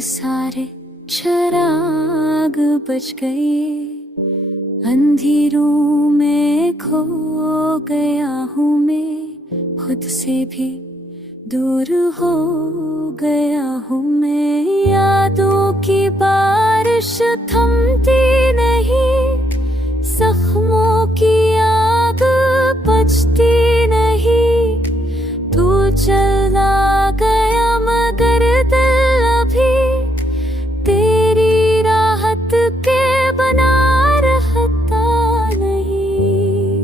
सारे चिराग बुझ गए, अंधेरों में खो गया हूँ मैं, खुद से भी दूर हो गया हूँ मैं। यादों की बारिश थमती नहीं, जख्मों की आग बुझती नहीं। तू चला गया मगर दिल अभी तेरी राहत के बना रहता नहीं।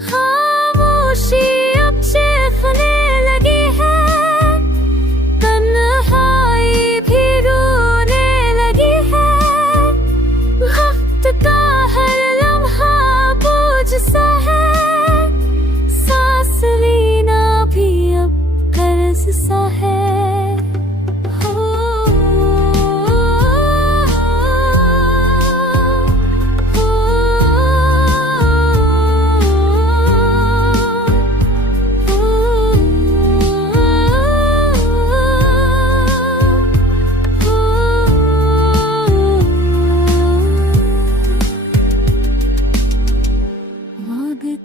खामोशी अब चीखने लगी है, तन्हाई भी रोने लगी है। वक्त का हर लम्हा बोझ सा है, सांस लेना भी अब कर्ज सा है।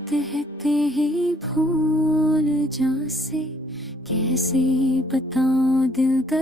कहते हैं भूल जा से, कैसे बताऊं दिल का